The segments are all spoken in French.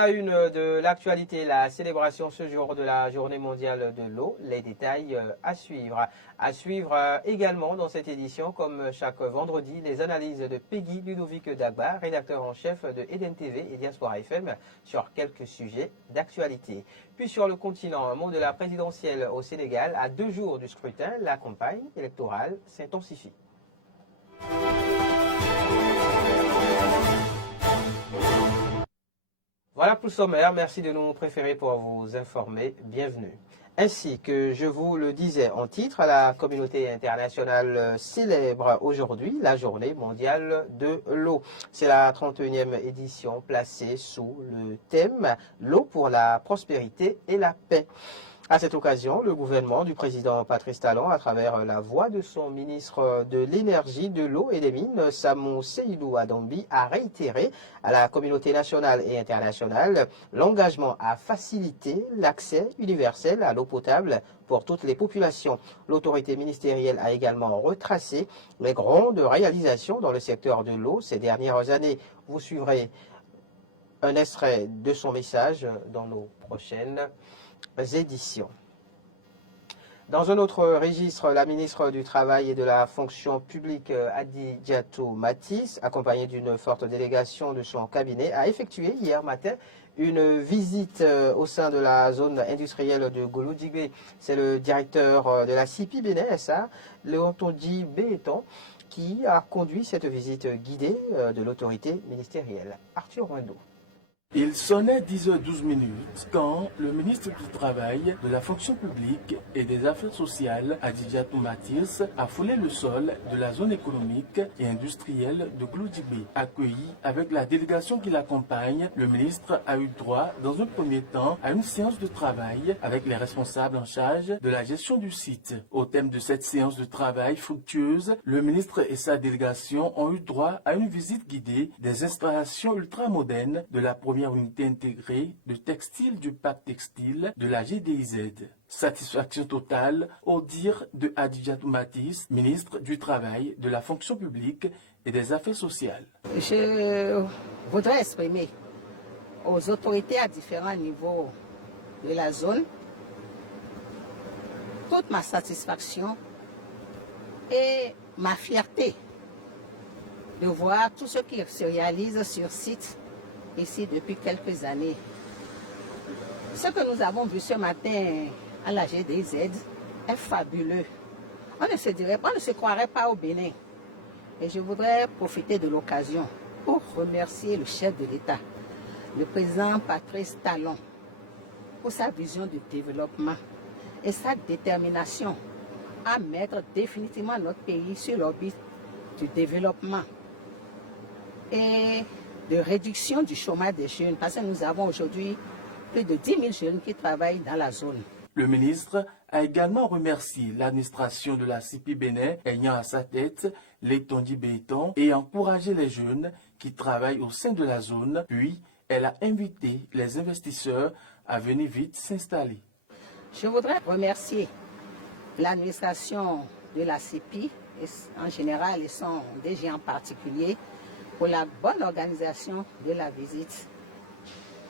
la une de l'actualité, la célébration ce jour de la Journée mondiale de l'eau. Les détails à suivre. À suivre également dans cette édition, comme chaque vendredi, les analyses de Peggy Ludovic Dagba, rédacteur en chef de Eden TV et Diaspora FM, sur quelques sujets d'actualité. Puis sur le continent, un mot de la présidentielle au Sénégal. À 2 jours du scrutin, la campagne électorale s'intensifie. Voilà pour le sommaire, merci de nous préférer pour vous informer, bienvenue. Ainsi que je vous le disais en titre, la communauté internationale célèbre aujourd'hui la journée mondiale de l'eau. C'est la 31e édition placée sous le thème « L'eau pour la prospérité et la paix ». À cette occasion, le gouvernement du président Patrice Talon, à travers la voix de son ministre de l'Énergie, de l'Eau et des Mines, Samou Seydou Adambi, a réitéré à la communauté nationale et internationale l'engagement à faciliter l'accès universel à l'eau potable pour toutes les populations. L'autorité ministérielle a également retracé les grandes réalisations dans le secteur de l'eau ces dernières années. Vous suivrez un extrait de son message dans nos prochaines éditions. Dans un autre registre, la ministre du Travail et de la Fonction publique, Adijatou Matisse, accompagnée d'une forte délégation de son cabinet, a effectué hier matin une visite au sein de la zone industrielle de Gouloudigbe. C'est le directeur de la CIPI Bénin SA, Léontondi Béton, qui a conduit cette visite guidée de l'autorité ministérielle. Arthur Wendo. Il sonnait 10h12 quand le ministre du Travail, de la Fonction publique et des Affaires sociales, Adijatou Matisse, a foulé le sol de la zone économique et industrielle de Gouloudigbe. Accueilli avec la délégation qui l'accompagne, le ministre a eu droit, dans un premier temps, à une séance de travail avec les responsables en charge de la gestion du site. Au thème de cette séance de travail fructueuse, le ministre et sa délégation ont eu droit à une visite guidée des installations ultramodernes de la première unité intégrée de textile du parc textile de la GDIZ. Satisfaction totale au dire de Adijatou Matisse, ministre du Travail, de la Fonction publique et des Affaires sociales. Je voudrais exprimer aux autorités à différents niveaux de la zone toute ma satisfaction et ma fierté de voir tout ce qui se réalise sur site ici depuis quelques années. Ce que nous avons vu ce matin à la GDZ est fabuleux. On ne se croirait pas au Bénin. Et je voudrais profiter de l'occasion pour remercier le chef de l'État, le président Patrice Talon, pour sa vision de développement et sa détermination à mettre définitivement notre pays sur l'orbite du développement et de réduction du chômage des jeunes, parce que nous avons aujourd'hui plus de 10 000 jeunes qui travaillent dans la zone. Le ministre a également remercié l'administration de la CIPI Bénin, ayant à sa tête Létondi Béton, et encouragé les jeunes qui travaillent au sein de la zone, puis elle a invité les investisseurs à venir vite s'installer. Je voudrais remercier l'administration de la CIPI en général et son DG en particulier, pour la bonne organisation de la visite.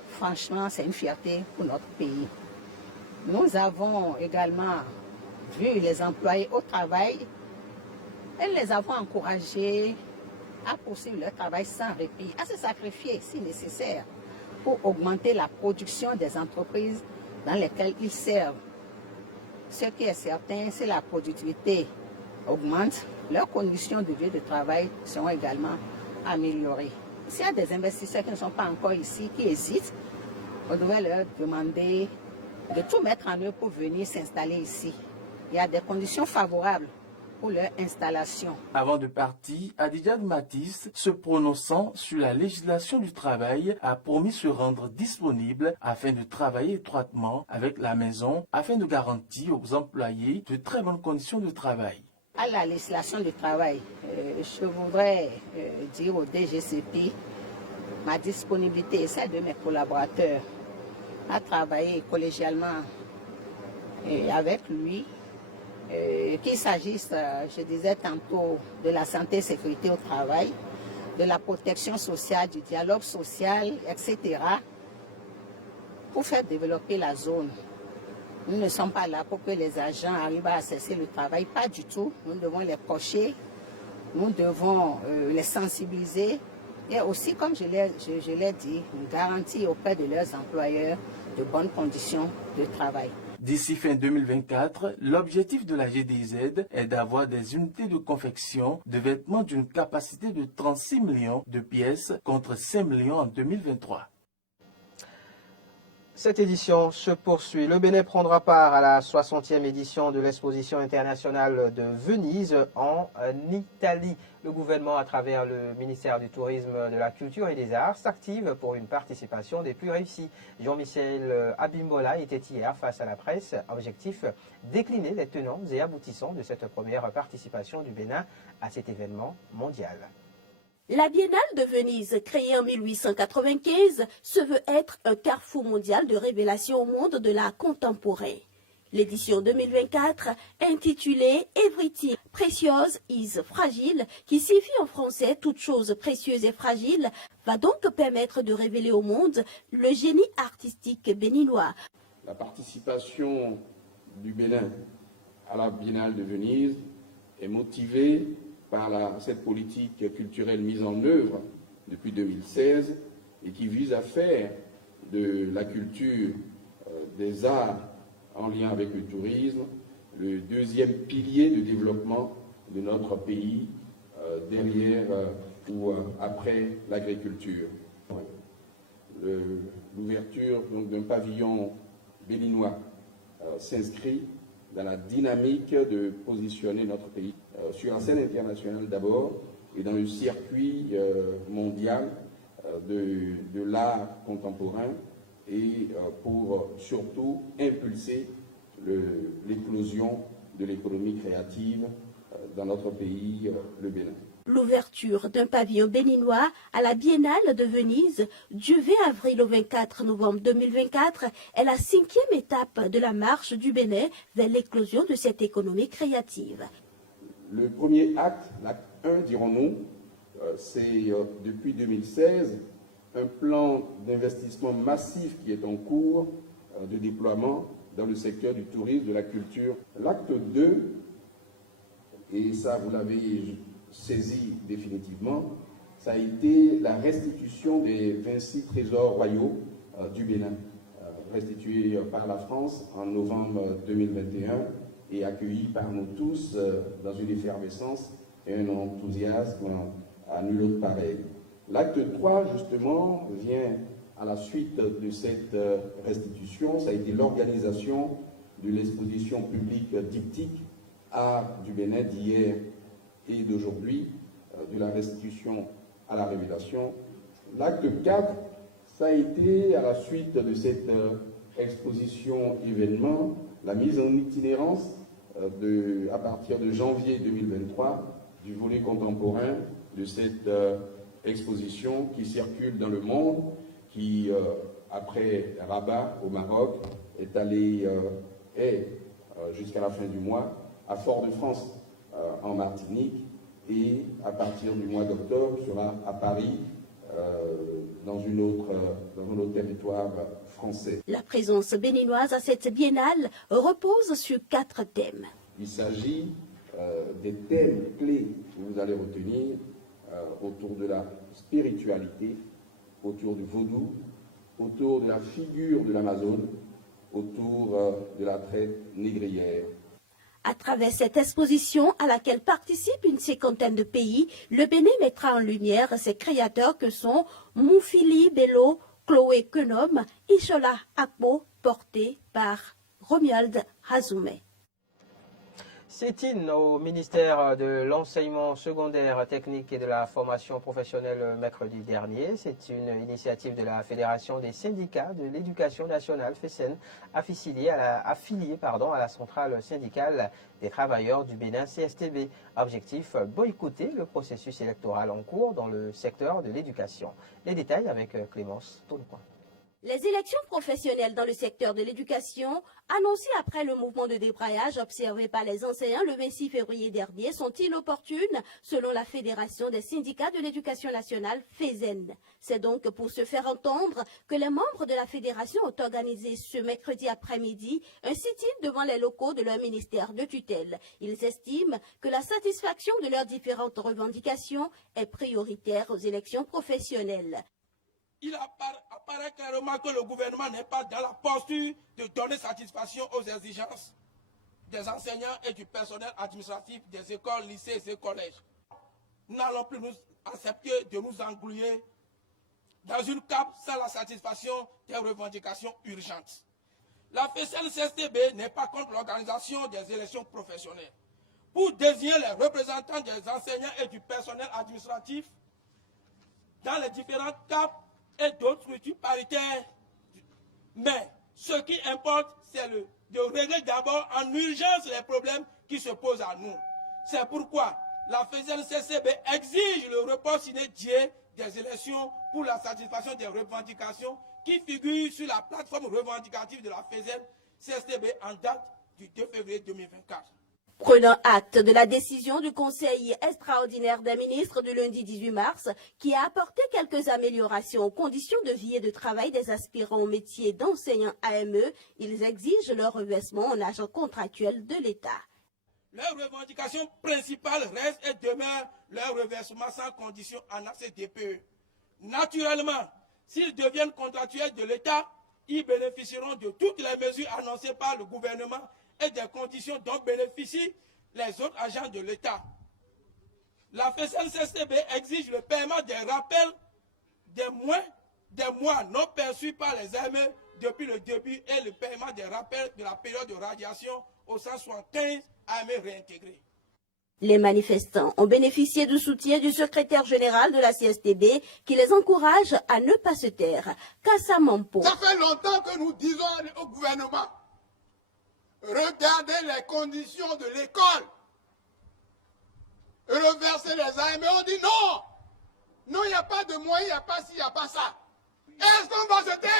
Franchement, c'est une fierté pour notre pays. Nous avons également vu les employés au travail et les avons encouragés à poursuivre leur travail sans répit, à se sacrifier si nécessaire pour augmenter la production des entreprises dans lesquelles ils servent. Ce qui est certain, c'est la productivité augmente, leurs conditions de vie de travail seront également améliorées. S'il y a des investisseurs qui ne sont pas encore ici, qui hésitent, on devrait leur demander de tout mettre en œuvre pour venir s'installer ici. Il y a des conditions favorables pour leur installation. Avant de partir, Adijatou Matisse, se prononçant sur la législation du travail, a promis se rendre disponible afin de travailler étroitement avec la maison, afin de garantir aux employés de très bonnes conditions de travail. À la législation du travail, je voudrais dire au DGCP ma disponibilité et celle de mes collaborateurs à travailler collégialement avec lui, qu'il s'agisse, je disais tantôt, de la santé et sécurité au travail, de la protection sociale, du dialogue social, etc. pour faire développer la zone. Nous ne sommes pas là pour que les agents arrivent à cesser le travail, pas du tout. Nous devons les coacher, nous devons les sensibiliser et aussi, comme je l'ai dit, garantir auprès de leurs employeurs de bonnes conditions de travail. D'ici fin 2024, l'objectif de la GDZ est d'avoir des unités de confection de vêtements d'une capacité de 36 millions de pièces contre 5 millions en 2023. Cette édition se poursuit. Le Bénin prendra part à la 60e édition de l'exposition internationale de Venise en Italie. Le gouvernement, à travers le ministère du Tourisme, de la Culture et des Arts, s'active pour une participation des plus réussis. Jean-Michel Abimbola était hier face à la presse. Objectif, décliner les tenants et aboutissants de cette première participation du Bénin à cet événement mondial. La Biennale de Venise, créée en 1895, se veut être un carrefour mondial de révélation au monde de l'art contemporain. L'édition 2024, intitulée Everything Precious is Fragile, qui signifie en français toute chose précieuse et fragile, va donc permettre de révéler au monde le génie artistique béninois. La participation du Bénin à la Biennale de Venise est motivée par cette politique culturelle mise en œuvre depuis 2016 et qui vise à faire de la culture, des arts en lien avec le tourisme, le deuxième pilier de développement de notre pays derrière ou après l'agriculture. L'ouverture d'un pavillon béninois s'inscrit dans la dynamique de positionner notre pays sur la scène internationale d'abord et dans le circuit mondial de l'art contemporain et pour surtout impulser l'éclosion de l'économie créative dans notre pays, le Bénin. L'ouverture d'un pavillon béninois à la Biennale de Venise du 20 avril au 24 novembre 2024 est la 5e étape de la marche du Bénin vers l'éclosion de cette économie créative. Le premier acte, l'acte 1 dirons-nous, c'est depuis 2016 un plan d'investissement massif qui est en cours de déploiement dans le secteur du tourisme, de la culture. L'acte 2, et ça vous l'avez saisi définitivement, ça a été la restitution des 26 trésors royaux du Bénin, restitués par la France en novembre 2021 et accueillis par nous tous dans une effervescence et un enthousiasme à nul autre pareil. L'acte 3, justement, vient à la suite de cette restitution. Ça a été l'organisation de l'exposition publique diptyque Art du Bénin d'hier et d'aujourd'hui, de la restitution à la révélation. L'acte 4, ça a été à la suite de cette exposition événement, la mise en itinérance à partir de janvier 2023 du volet contemporain de cette exposition qui circule dans le monde, qui, après Rabat au Maroc, est allée jusqu'à la fin du mois à Fort-de-France en Martinique et à partir du mois d'octobre sera à Paris dans un autre territoire français. La présence béninoise à cette biennale repose sur 4 thèmes. Il s'agit des thèmes clés que vous allez retenir autour de la spiritualité, autour du vaudou, autour de la figure de l'Amazone, autour de la traite négrière. À travers cette exposition à laquelle participent une 50aine de pays, le Bénin mettra en lumière ses créateurs que sont Moufili Bello, Chloé Kenom, Ishola Akpo, portés par Romuald Hazoumé. Sit-in au ministère de l'enseignement secondaire, technique et de la formation professionnelle mercredi dernier. C'est une initiative de la Fédération des syndicats de l'éducation nationale, FESEN, affiliée à la centrale syndicale des travailleurs du Bénin, CSTB. Objectif, boycotter le processus électoral en cours dans le secteur de l'éducation. Les détails avec Clémence Tonnecoin. Les élections professionnelles dans le secteur de l'éducation, annoncées après le mouvement de débrayage observé par les enseignants le 26 février dernier, sont inopportunes selon la Fédération des syndicats de l'éducation nationale, FESEN. C'est donc pour se faire entendre que les membres de la fédération ont organisé ce mercredi après-midi un sit-in devant les locaux de leur ministère de tutelle. Ils estiment que la satisfaction de leurs différentes revendications est prioritaire aux élections professionnelles. Il apparaît clairement que le gouvernement n'est pas dans la posture de donner satisfaction aux exigences des enseignants et du personnel administratif des écoles, lycées et collèges. Nous n'allons plus nous accepter de nous engluer dans une cape sans la satisfaction des revendications urgentes. La FESEN-CSTB n'est pas contre l'organisation des élections professionnelles. Pour désigner les représentants des enseignants et du personnel administratif dans les différentes capes et d'autres structures paritaires. Mais ce qui importe, c'est de régler d'abord en urgence les problèmes qui se posent à nous. C'est pourquoi la FESEN-CSTB exige le report sine die des élections pour la satisfaction des revendications qui figurent sur la plateforme revendicative de la FESEN-CSTB en date du 2 février 2024. Prenant acte de la décision du Conseil extraordinaire des ministres du lundi 18 mars, qui a apporté quelques améliorations aux conditions de vie et de travail des aspirants au métier d'enseignant AME, ils exigent leur reversement en agent contractuel de l'État. Leur revendication principale reste et demeure leur reversement sans condition en ACDPE. Naturellement, s'ils deviennent contractuels de l'État, ils bénéficieront de toutes les mesures annoncées par le gouvernement et des conditions dont bénéficient les autres agents de l'État. La FESEN-CSTB exige le paiement des rappels des mois non perçus par les AME depuis le début et le paiement des rappels de la période de radiation aux 175 AME réintégrés. Les manifestants ont bénéficié du soutien du secrétaire général de la CSTB qui les encourage à ne pas se taire. Kassa Mampo. Ça fait longtemps que nous disons au gouvernement, regardez les conditions de l'école. Reverser les AME, on dit non. Non, il n'y a pas de moyens, il n'y a pas ci, il n'y a pas ça. Est-ce qu'on va se taire?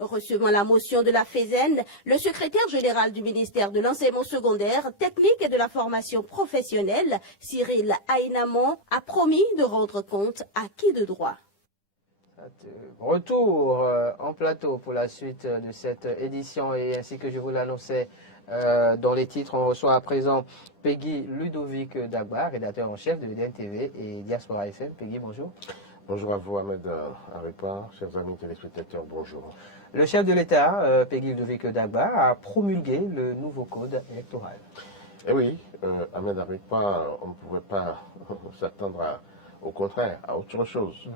Recevant la motion de la FESEN, le secrétaire général du ministère de l'enseignement secondaire, technique et de la formation professionnelle, Cyril Aïnamon, a promis de rendre compte à qui de droit. Retour en plateau pour la suite de cette édition et ainsi que je vous l'annonçais dans les titres, on reçoit à présent Peggy Ludovic Dagba, rédacteur en chef de EDN TV et Diaspora FM. Peggy, bonjour. Bonjour à vous, Ahmed Arepa, chers amis téléspectateurs, bonjour. Le chef de l'État, Peggy Ludovic Dagba, a promulgué le nouveau code électoral. Eh oui, Ahmed Arepa, on ne pouvait pas s'attendre au contraire, à autre chose.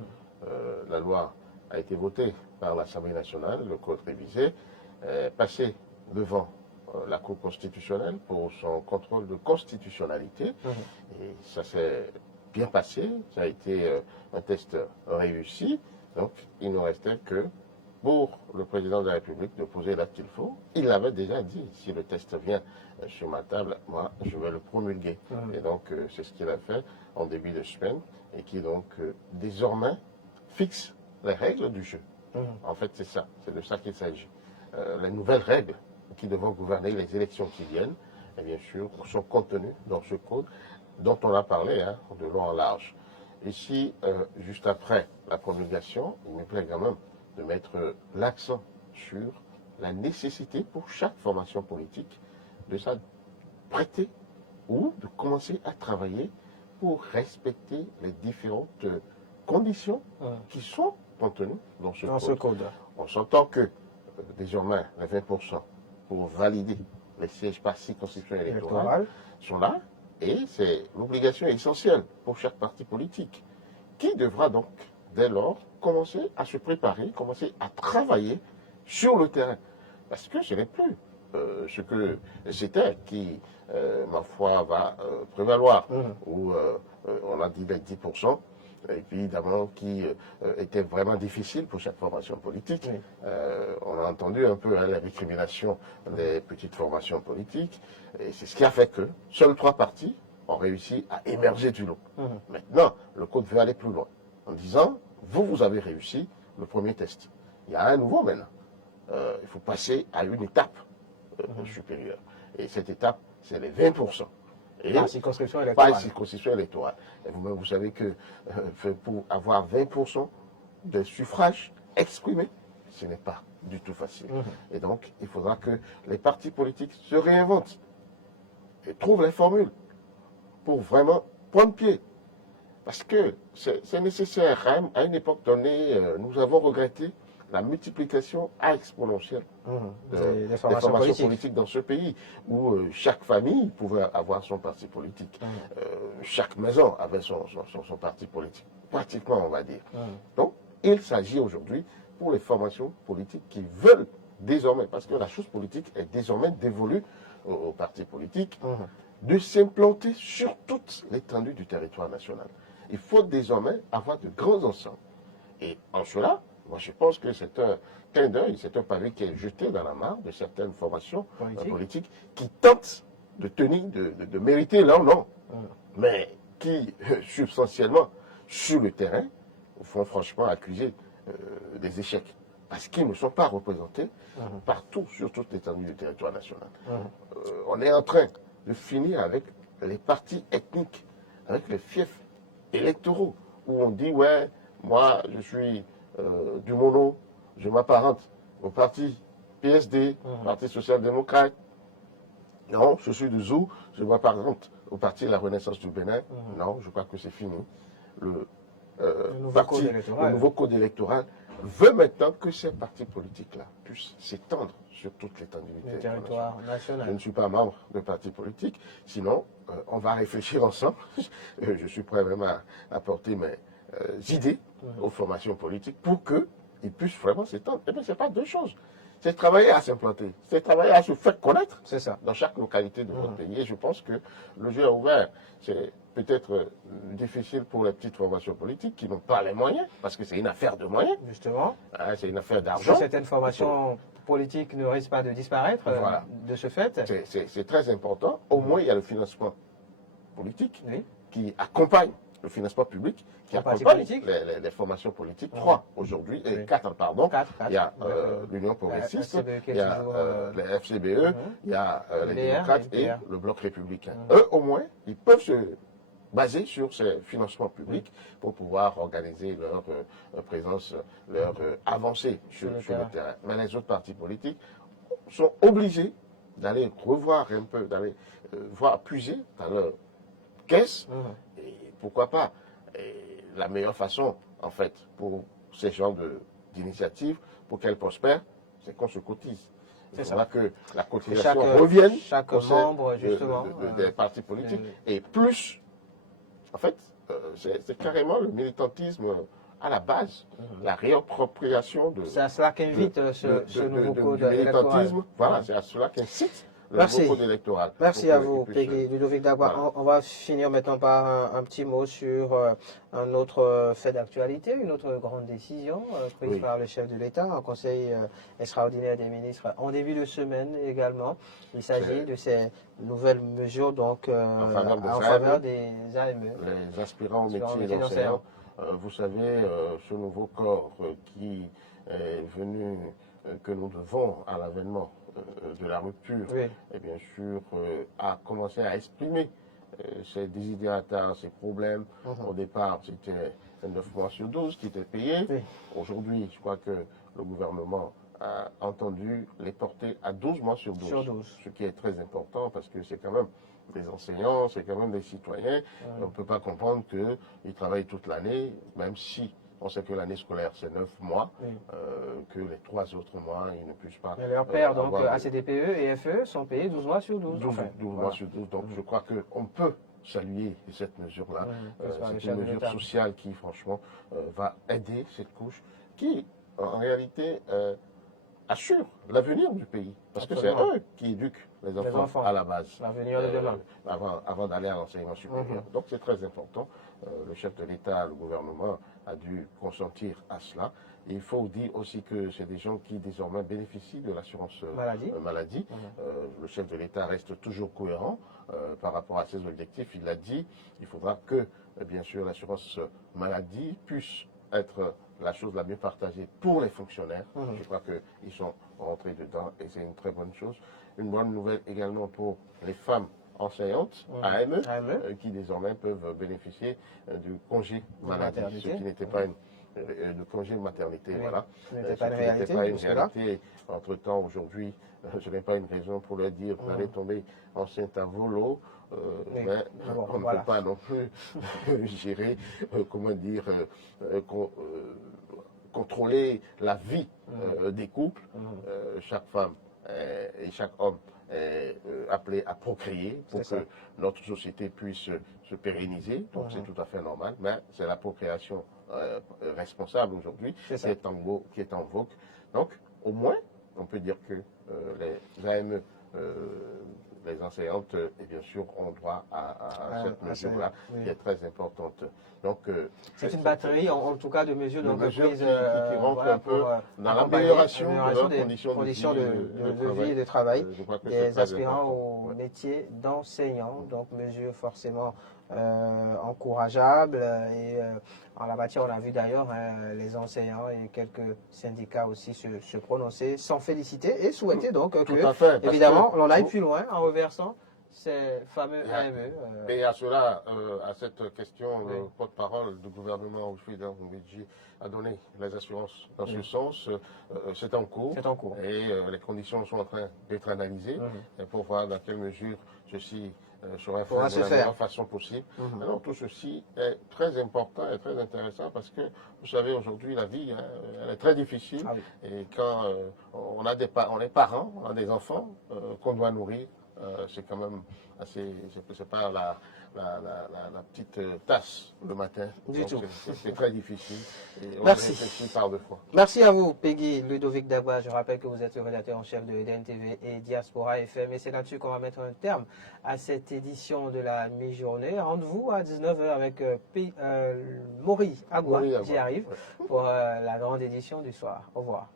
La loi a été votée par l'Assemblée nationale, le code révisé, passé devant la Cour constitutionnelle pour son contrôle de constitutionnalité. Et ça s'est bien passé, ça a été un test réussi. Donc il ne restait que pour le président de la République de poser l'acte qu'il faut. Il l'avait déjà dit, si le test vient sur ma table, moi je vais le promulguer. Et donc c'est ce qu'il a fait en début de semaine et qui donc désormais fixe les règles du jeu. En fait, c'est ça, c'est de ça qu'il s'agit. Les nouvelles règles qui devront gouverner les élections qui viennent, et bien sûr, sont contenues dans ce code dont on a parlé de long en large. Ici, juste après la promulgation, il me plaît quand même de mettre l'accent sur la nécessité pour chaque formation politique de s'apprêter ou de commencer à travailler pour respecter les différentes conditions qui sont contenues dans ce code. On s'entend que désormais les 20% pour valider les sièges par circonscription électorale sont là et c'est l'obligation essentielle pour chaque parti politique qui devra donc dès lors commencer à se préparer, commencer à travailler sur le terrain. Parce que ce n'est plus ce que c'était qui, ma foi, va prévaloir, où on a dit les 10%, et puis évidemment qui était vraiment difficile pour chaque formation politique. On a entendu un peu la récrimination des petites formations politiques, et c'est ce qui a fait que seuls 3 partis ont réussi à émerger du lot. Maintenant, le code veut aller plus loin, en disant, vous avez réussi le premier test. Il y a un nouveau maintenant. Il faut passer à une étape supérieure. Et cette étape, c'est les 20%. Et Par circonscription électorale. Par circonscription électorale. Et vous-même, vous savez que pour avoir 20% des suffrages exprimés, ce n'est pas du tout facile. Et donc, il faudra que les partis politiques se réinventent et trouvent les formules pour vraiment prendre pied. Parce que c'est nécessaire. À une époque donnée, nous avons regretté la multiplication exponentielle des formations politiques dans ce pays, où chaque famille pouvait avoir son parti politique. Chaque maison avait son parti politique, pratiquement, on va dire. Donc, il s'agit aujourd'hui pour les formations politiques qui veulent désormais, parce que la chose politique est désormais dévolue aux partis politiques, de s'implanter sur toute l'étendue du territoire national. Il faut désormais avoir de grands ensembles. Et en cela, moi je pense que c'est un clin d'œil, c'est un pavé qui est jeté dans la mare de certaines formations politiques qui tentent de tenir, de mériter leur nom, mais qui, substantiellement, sur le terrain, font franchement accuser des échecs. Parce qu'ils ne sont pas représentés partout sur toute l'étendue du territoire national. On est en train de finir avec les partis ethniques, avec les fiefs électoraux, où on dit, ouais, moi je suis du Mono, je m'apparente au parti PSD, Parti social-démocrate. Non, je suis du Zou, je m'apparente au parti La Renaissance du Bénin. Non, je crois que c'est fini. Le nouveau code électoral veut maintenant que ces partis politiques-là puissent s'étendre sur toute l'étendue du territoire national. Je ne suis pas membre de parti politique, sinon on va réfléchir ensemble. Je suis prêt même à apporter mes idées aux formations politiques pour qu'ils puissent vraiment s'étendre. Et bien, ce n'est pas deux choses. C'est travailler à s'implanter, c'est travailler à se faire connaître dans chaque localité de notre pays. Et je pense que le jeu est ouvert. C'est peut-être difficile pour les petites formations politiques qui n'ont pas les moyens, parce que c'est une affaire de moyens. Justement. C'est une affaire d'argent. Certaines formations politiques ne risquent pas de disparaître de ce fait. C'est très important. Au moins, il y a le financement politique qui accompagne le financement public, qui accompagne les formations politiques. 3 aujourd'hui, et 4, pardon. Il y a l'Union progressiste, il y a les FCBE, il y a les démocrates et le Bloc républicain. Eux, au moins, ils peuvent se baser sur ces financements publics pour pouvoir organiser leur présence, leur avancée sur le terrain. Mais les autres partis politiques sont obligés d'aller revoir un peu, d'aller voir puiser dans leur caisse. Et pourquoi pas? Et la meilleure façon, en fait, pour ces genres d'initiatives, pour qu'elles prospèrent, c'est qu'on se cotise. Il faudra que la cotisation revienne chaque membre, justement, des partis politiques. Et plus, en fait, c'est carrément le militantisme à la base, la réappropriation de... C'est à cela qu'invite ce nouveau code électoral. Voilà, c'est à cela qu'incite le nouveau code électoral. Merci à vous, Peggy Ludovic Dagba. On va finir maintenant par un petit mot sur un autre fait d'actualité, une autre grande décision prise par le chef de l'État en conseil extraordinaire des ministres en début de semaine également. Il s'agit de ces nouvelles mesures donc, en faveur des AME. Les aspirants au métier d'enseignant. Vous savez, ce nouveau corps qui est venu, que nous devons à l'avènement de la rupture, et bien sûr, a commencé à exprimer ses désidératas, ses problèmes. Au départ, c'était 9 mois sur 12 qui étaient payés. Aujourd'hui, je crois que le gouvernement a entendu les porter à 12 mois sur 12. Ce qui est très important parce que c'est quand même des enseignants, c'est quand même des citoyens. On ne peut pas comprendre qu'ils travaillent toute l'année, même si on sait que l'année scolaire c'est 9 mois, que les 3 autres mois, ils ne puissent pas... Mais leurs pairs, donc ACDPE et FE, sont payés 12 mois sur 12. 12 mois sur 12, donc je crois qu'on peut saluer cette mesure-là. C'est une mesure sociale qui, franchement, va aider cette couche qui, en réalité, assure l'avenir du pays. Parce que c'est eux qui éduquent les enfants à la base. L'avenir de demain. Avant d'aller à l'enseignement supérieur. Donc c'est très important. Le chef de l'État, le gouvernement, a dû consentir à cela. il faut dire aussi que c'est des gens qui désormais bénéficient de l'assurance maladie. Le chef de l'État reste toujours cohérent par rapport à ses objectifs. Il l'a dit, il faudra que, bien sûr, l'assurance maladie puisse être la chose la mieux partagée pour les fonctionnaires. Je crois qu'ils sont rentrés dedans et c'est une très bonne chose. Une bonne nouvelle également pour les femmes enseignantes, AME, qui désormais peuvent bénéficier du congé maladie, ce qui n'était pas de congé de maternité, voilà. Ce n'était pas une réalité. Entre-temps, aujourd'hui, je n'ai pas une raison pour leur dire d'aller tomber enceinte à volo, mais on ne peut pas non plus gérer, contrôler la vie des couples. Chaque femme et chaque homme est appelé à procréer pour que notre société puisse se pérenniser. Donc c'est tout à fait normal, mais c'est la procréation responsable aujourd'hui qui est en vogue. Donc au moins, on peut dire que les AME, les enseignantes, et bien sûr, ont droit à cette mesure-là, qui est très importante. Donc, c'est une batterie, en tout cas, de mesures qui rentrent un peu dans l'amélioration des conditions de vie et de travail des aspirants au métier d'enseignant. Donc, mesures forcément encourageables. Et en la matière, on a vu d'ailleurs les enseignants et quelques syndicats aussi se prononcer, s'en féliciter et souhaiter donc que, évidemment, on aille plus loin en reversant ces fameux AME. Et à cela, à cette question, le porte-parole du gouvernement, Wilfried Ngouidji, a donné les assurances dans ce sens. C'est en cours. Et les conditions sont en train d'être analysées pour voir dans quelle mesure ceci sera fait de la meilleure façon possible. Alors tout ceci est très important et très intéressant parce que, vous savez, aujourd'hui, la vie, elle est très difficile. Et quand on est parents, on a des enfants qu'on doit nourrir, c'est quand même assez, c'est pas la petite tasse le matin. C'est très difficile. Et on réfléchit par deux fois. Merci à vous, Peggy Ludovic Dagba. Je rappelle que vous êtes le rédacteur en chef de EDN TV et Diaspora FM. Et c'est là-dessus qu'on va mettre un terme à cette édition de la mi-journée. Rendez-vous à 19h avec Maury Agua, qui arrive pour la grande édition du soir. Au revoir.